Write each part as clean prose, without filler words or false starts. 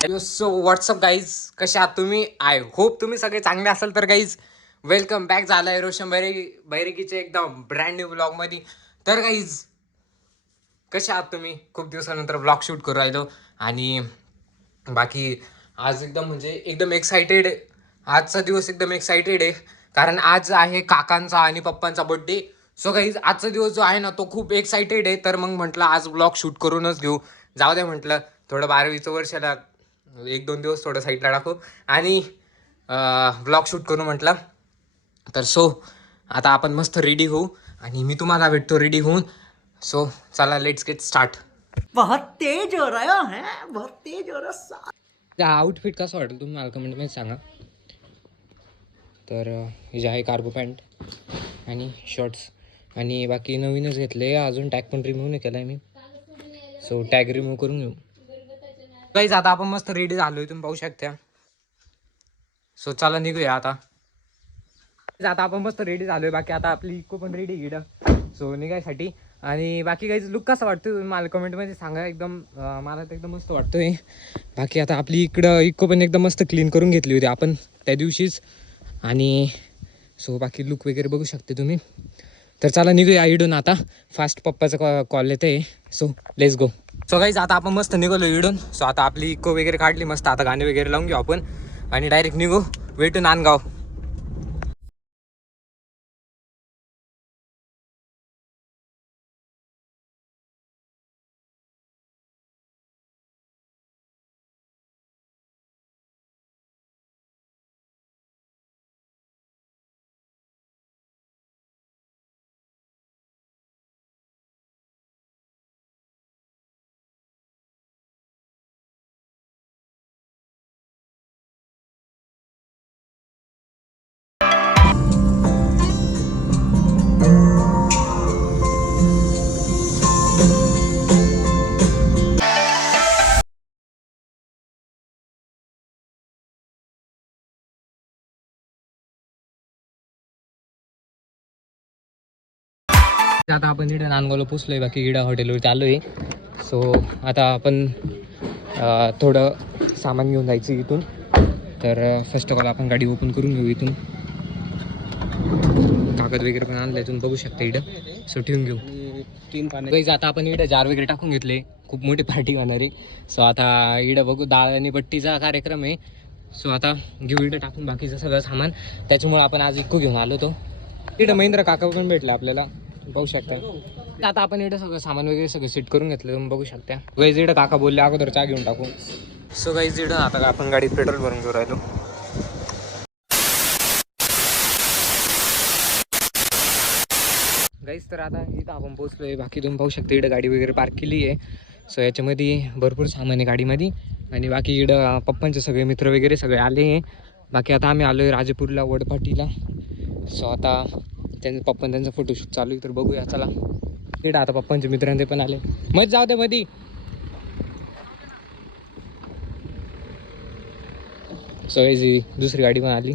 So WhatsApp guys, कसे आहात तुम्ही? आय होप तुम्ही सगळे चांगले असाल. तर गाईज वेलकम बॅक झाला आहे रोशन बैरेकीचे एकदम ब्रँड न्यू ब्लॉग मध्ये. तर गाईज कसे आहात तुम्ही? खूप दिवसानंतर ब्लॉग शूट करू राहिलो आणि बाकी आज एकदम म्हणजे एकदम एक्साइटेड. आजचा दिवस एकदम एक्साइटेड आहे कारण आज आहे काकांचा आणि पप्पांचा बर्थडे. सो गाईज आजचा दिवस जो आहे ना तो खूप एक्साइटेड आहे. तर मग म्हटलं आज ब्लॉग शूट करूनच घेऊ. जाऊ द्या म्हटलं, थोडं 12वीचं वर्षाला एक दोन दिवस थोडं साईडला टाकू आणि ब्लॉग शूट करू म्हटलं. तर सो आता आपण मस्त रेडी होऊ आणि मी तुम्हाला भेटतो रेडी होऊन. सो चला, लेट्स गेट स्टार्ट. बहुत तेज हो रहा है, बहुत तेज हो रहा। आउटफिट कसं वाटेल तुम्ही मला कमेंटमध्ये सांगा. तर हे जे आहे कार्गो पॅन्ट आणि शॉर्ट्स आणि बाकी नवीनच घेतले. अजून टॅग पण रिमूव्ह नाही केला आहे मी. सो टॅग रिमूव्ह करून घेऊ. काहीच आता आपण मस्त रेडी झालोय, तुम्ही पाहू शकता. सो चला निघूया आता. आता आपण मस्त रेडी झालोय. बाकी आता आपली इको पण रेडी इकडं सो निघायसाठी. आणि बाकी काही लुक कसा वाटतो मला कमेंटमध्ये सांगा. एकदम मला तर एकदम मस्त वाटतोय. बाकी आता आपली इकडं इको पण एकदम मस्त क्लीन करून घेतली होती आपण त्या दिवशीच. आणि सो बाकी लुक वगैरे बघू शकते तुम्ही. तर चला निघूया इडून आता. फास्ट पप्पाचा कॉल येते. So let's go. So guys आता आपण मस्त निघालो इडून. सो आता आपली इको वगैरे काढली मस्त. आता गाणे वगैरे लावून घेऊ आपण आणि डायरेक्ट निघू वेटू नांदगाव. आता आपण इकडे नांदगावला पोचलोय. बाकी इकडं हॉटेलवरती आलो आहे. सो आता आपण थोडं सामान घेऊन जायचं इथून. तर फर्स्ट ऑफ ऑल आपण गाडी ओपन करून घेऊ इथून. कागद वगैरे पण आणलं इथून बघू शकता इकडं. सो ठेवून घेऊ. 3 पाणी. आता आपण इकडं जार वगैरे टाकून घेतले. खूप मोठी पार्टी होणार आहे. सो आता इकडं बघू डाळ आणि बट्टीचा कार्यक्रम आहे. सो आता घेऊ इकडं टाकून बाकीचं सगळं सामान. त्याच्यामुळे आपण आज इक्को घेऊन आलो होतो. इकडं महेंद्र काका पण भेटले आपल्याला, बघू शकता. आता आपण इकडे सगळं सामान वगैरे सगळं सेट करून घेतलं तुम्ही बघू शकता. गाईज इकडं काका बोलले अगोदर चहा घेऊन टाकू. सो गाईज इकडं आता आपण गाडीत पेट्रोल भरून घेऊ राहिलो. गाईज तर आता इथं आपण पोहोचलोय. बाकी तुम्ही पाहू शकता इकडं गाडी वगैरे पार्क केली आहे. सो याच्यामध्ये भरपूर सामान आहे गाडीमध्ये. आणि बाकी इकडं पप्पांचे सगळे मित्र वगैरे सगळे आले आहे. बाकी आता आम्ही आलो आहे राजेपूरला वडपाटीला. सो आता त्यांचं पप्पा त्यांचा फोटोशूट चालू आहे. तर बघूया चला. इकडं आता पप्पांचे मित्र ते पण आले. मग जाऊ दे मधी. सो दुसरी गाडी पण आली.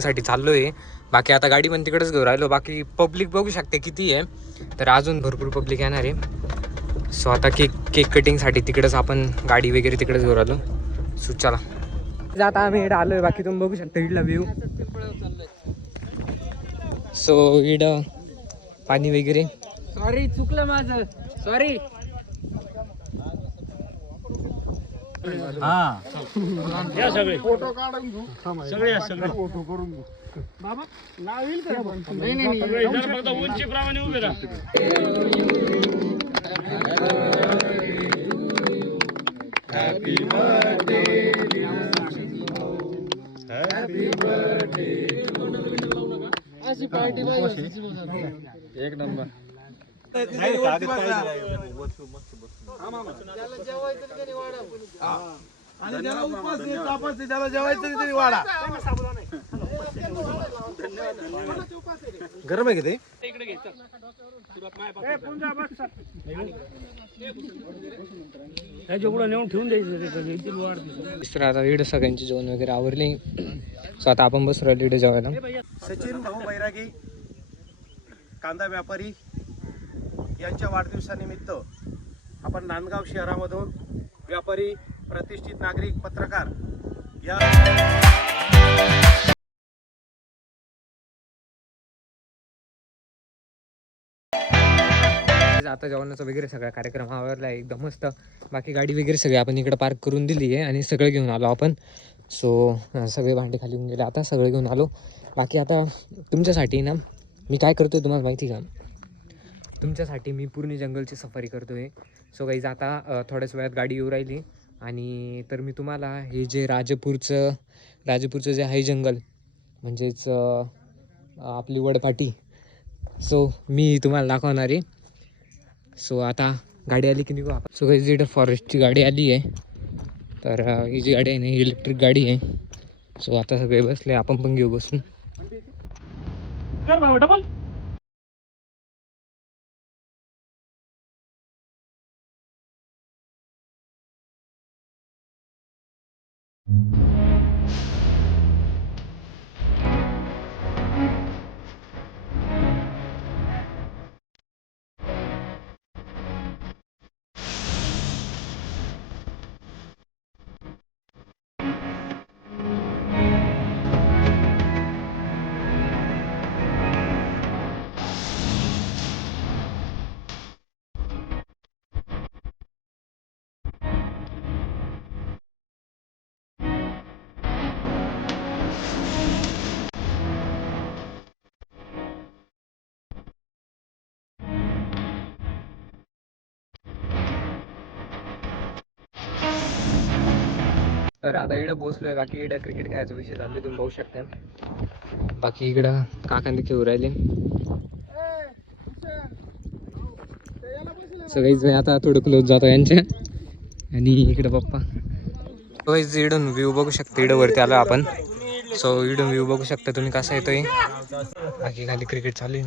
साठी चाललो आहे. बाकी आता गाडी पण तिकडेच घेऊन राहिलो. बाकी पब्लिक बघू शकते किती आहे. तर अजून भरपूर पब्लिक येणार आहे. सो आता केक कटिंगसाठी तिकडेच आपण गाडी वगैरे तिकडेच घेऊन राहिलो. सो चला आता आम्ही इकडं आलो आहे. बाकी तुम्ही बघू शकता इडला व्ह्यू. सो इकडं पाणी वगैरे. सॉरी चुकलं माझं, सॉरी. हा या सगळे फोटो काढून घेऊ. सगळे फोटो करून घेऊ. बाबा नाव येईल का? नाही फक्त उंची प्रमाणे उभे राहा. Happy birthday happy birthday. अशी पार्टी पाहिजे एक नंबर. आणि ज्याला उपवास आहे, तापास आहे, ज्याला जेवायचं नाही तरी वाढा. गरम आहे किती त्याच्या पुढे नेऊन ठेवून द्यायचं वाढ. तर आता इकडे सगळ्यांची जेवण वगैरे आवरले. सो आता आपण बसलो इकडे जेवायला. सचिन भाऊ बैरागी कांदा व्यापारी यांच्या वाढदिवसानिमित्त आपण नांदगाव शहरामधून व्यापारी, प्रतिष्ठित नागरिक, पत्रकार या आता जेवणाचा वगैरे सगळा कार्यक्रम आवरला आहे एकदम मस्त. बाकी गाडी वगैरे सगळी आपण इकडे पार्क करून दिली आहे आणि सगळं घेऊन आलो आपण. सो सगळे भांडे खाली होऊन गेले, आता सगळं घेऊन आलो. बाकी आता तुमच्यासाठी ना मी काय करतो तुम्हाला माहिती का, तुमच्यासाठी मी पूर्ण जंगलची सफारी करतो आहे. सो गाईज आता थोड्याच वेळात गाडी येऊ राहिली आणि तर मी तुम्हाला हे जे राजपूरचं जे आहे जंगल म्हणजेच आपली वडपाटी, सो मी तुम्हाला दाखवणार आहे. सो आता गाडी आली की निघू आपण. सो गाईज इकडे फॉरेस्टची गाडी आली आहे. तर ही जी गाडी आहे ना इलेक्ट्रिक गाडी आहे. सो आता सगळे बसले, आपण पण घेऊ बसून. तर आता इकडं पोहोचलोय. बाकी इकडं क्रिकेट खेळायचा विषय चालू तुम्ही पाहू शकता. बाकी इकडं काकांनी खेळू राहिले. सगळीच आता थोडं क्लोज जातो यांच्या. आणि इकडं पप्पा सगळीच इकडून व्ह्यू बघू शकता. इकडं वरती आलो आपण. सो इकडून व्ह्यू बघू शकता तुम्ही कसा येतोय. बाकी खाली क्रिकेट चालू आहे.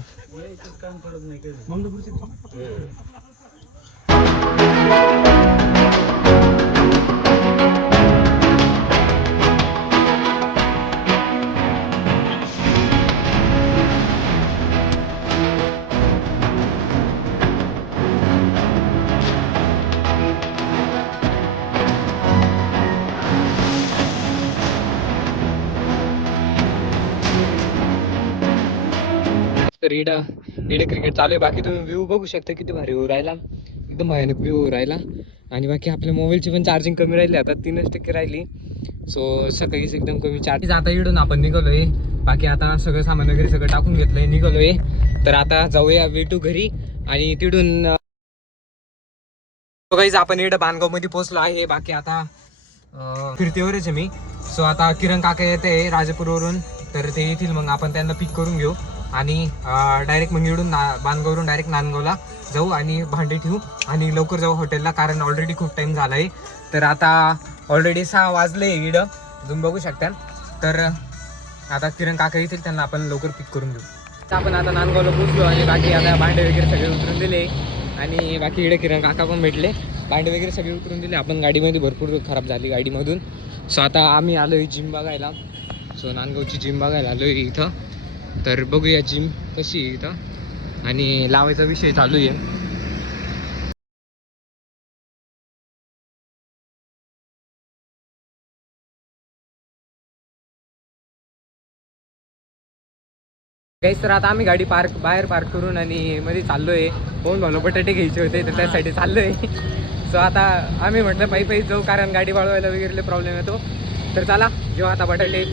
तर इकडे क्रिकेट चालू आहे. बाकी तुम्ही व्ह्यू बघू शकता किती भारी व्ह्यू राहिला, एकदम भयानक व्ह्यू राहिला. आणि बाकी आपल्या मोबाईलची पण चार्जिंग कमी राहिली, आता 3% राहिली. सो सकाळीच एकदम कमी चार्ज. आता इकडून आपण निघालोय. बाकी आता सगळं सामान वगैरे सगळं टाकून घेतलंय, निघालोय. तर आता जाऊया वेटू घरी आणि तिकडून गाईज आपण इकडे बांधगाव मध्ये पोहोचलो आहे. बाकी आता फिरतीवरच आहे मी. सो आता किरण काका येते राजापूरवरून, तर ते येतील, मग आपण त्यांना पिक करून घेऊ आणि डायरेक्ट मग इकडून बांधगावरून डायरेक्ट नांदगावला जाऊ आणि भांडे ठेवू आणि लवकर जाऊ हॉटेलला, कारण ऑलरेडी खूप टाईम झाला आहे. तर आता ऑलरेडी 6 वाजले इकडं तुम्ही बघू शकता. तर आता किरण काका येतील, त्यांना आपण लवकर पिक करून घेऊ. आपण आता नांदगावला पोचलो आणि बाकी आता भांडे वगैरे सगळे उतरून दिले आणि बाकी इकडे किरण काका पण भेटले, भांडे वगैरे सगळे उतरून दिले. आपण गाडीमध्ये भरपूर खराब झाली गाडीमधून. सो आता आम्ही आलो आहे जिम बघायला. सो नांदगावची जिम बघायला आलो आहे इथं. तर बघूया जिम कशी आहे इथं आणि लावायचा विषय चालू आहे. काहीच तर आता आम्ही गाडी बाहेर पार्क करून आणि मध्ये चाललोय. कोण भालो बटाटे घ्यायचे होते तर त्यासाठी चाललोय. सो आता आम्ही म्हटलं पायी जाऊ, कारण गाडी वाळवायला वगैरे प्रॉब्लेम येतो. तर चला घेऊ आता बटाटे.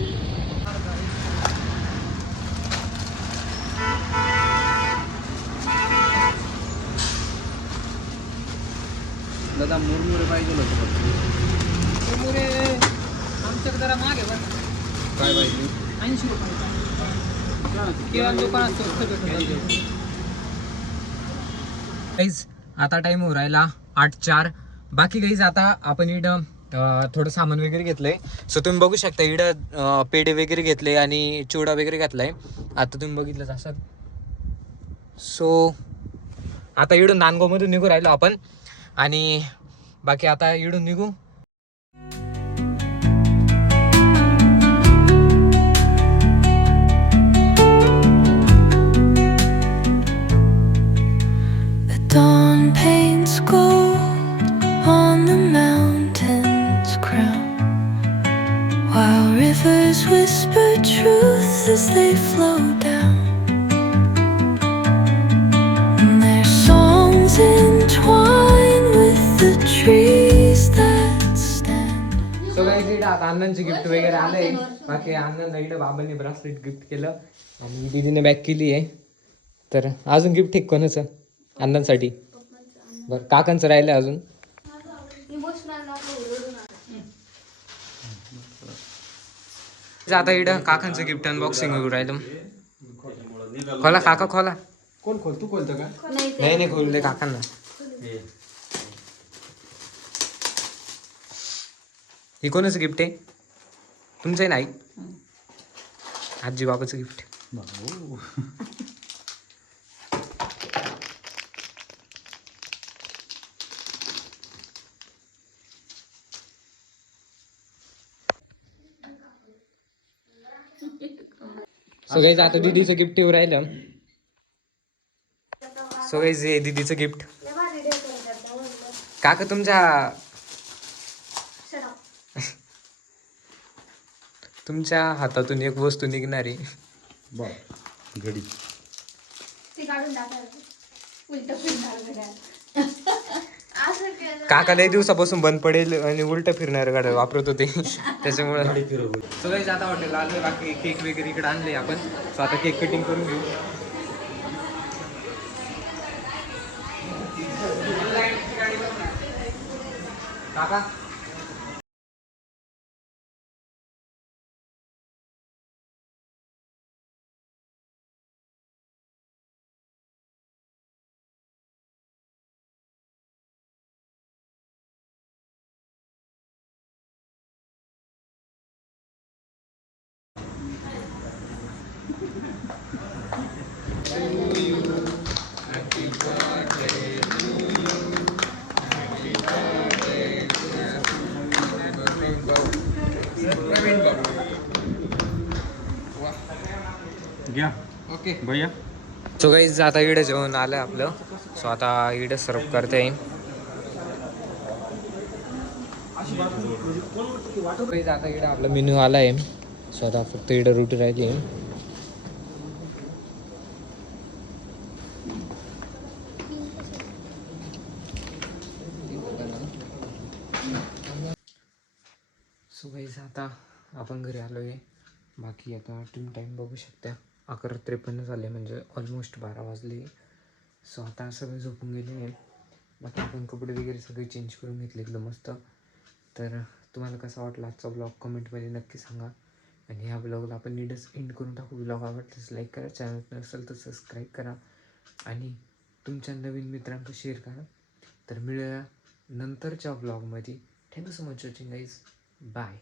दादा मुरमुरे पाहिजे होतं. मुरमुरे आमच्याकडे जरा महाग आहे बरं. काय पाहिजे? 80 रुपये किराणा दुकानात स्वस्त भेटून. गाईज आता टाइम हो राहिला 8:04. बाकी गाईज आता आपण इकडं थोडं सामान वगैरे घेतलंय. सो तुम्ही बघू शकता इकडं पेढे वगैरे घेतले आणि चिवडा वगैरे घातलाय. आता तुम्ही बघितलंच असं. सो आता इकडून नांदगावमधून निघू राहिलो आपण आणि बाकी आता इकडून निघू. Dawn paints gold on the mountain's crown, while rivers whisper truth as they flow down. And their songs entwine with the trees that stand. So guys इकडे आता अण्णांचे गिफ्ट वगैरे आलंय. बाकी अण्णांना इकडे बाबांनी ब्रासलेट गिफ्ट केलं आणि दीदीने बॅग केली आहे. तर अजून गिफ्ट ठीक कोणाचं? अण्णांसाठी. बरं काकांचं राहिलं अजून. आता इकडं काकांचं गिफ्ट अनबॉक्सिंग वगैरे राहिलं. खोला काका खोला. कोण खोल तू खोलतं का? नाही खोलू दे काकांना. ही कोणाचं गिफ्ट आहे? तुमचं नाही आजी बाबाचं गिफ्ट. सो गाईज आता दीदीचं गिफ्ट येऊ राहिलं. सो गाईज हे दीदीचं गिफ्ट. काका तुमच्या हातातून एक वस्तू निघणार आहे. घडी. काका लय दिवसापासून बंद पडेल आणि उलट फिरणार गाड्या वापरत होते त्याच्यामुळे. सो गाईज आता हॉटेल आलोय. बाकी केक वगैरे इकडे आणले आपण. सो आता केक कटिंग करून घेऊ. काका घ्या. ओके भैया. सो गाईज आता इकडे जेवण आलं आपलं. सो आता इकडे सर्व करते. गाईज आता इकडे आपला मेन्यू आला आहे. सो आता फक्त इकडे रोटी राहिली आहे. सो गाईज आता आपण घरी आलो आहे. बाकी आता तुम्ही टाईम बघू शकता 11:53 झाले म्हणजे ऑलमोस्ट 12 वाजले. सो आता सगळे झोपून गेले आहे. बाकी आपण कपडे वगैरे सगळे चेंज करून घेतले एकदम मस्त. तर तुम्हाला कसा वाटला आजचा ब्लॉग कमेंटमध्ये नक्की सांगा. आणि ह्या ब्लॉगला आपण नीटच एंड करून टाकू. ब्लॉग आवडल्यास लाईक करा, चॅनल नसेल तर सबस्क्राईब करा आणि तुमच्या नवीन मित्रांना शेअर करा. तर मिळूया नंतरच्या ब्लॉगमध्ये. Thank you so much watching guys. Bye.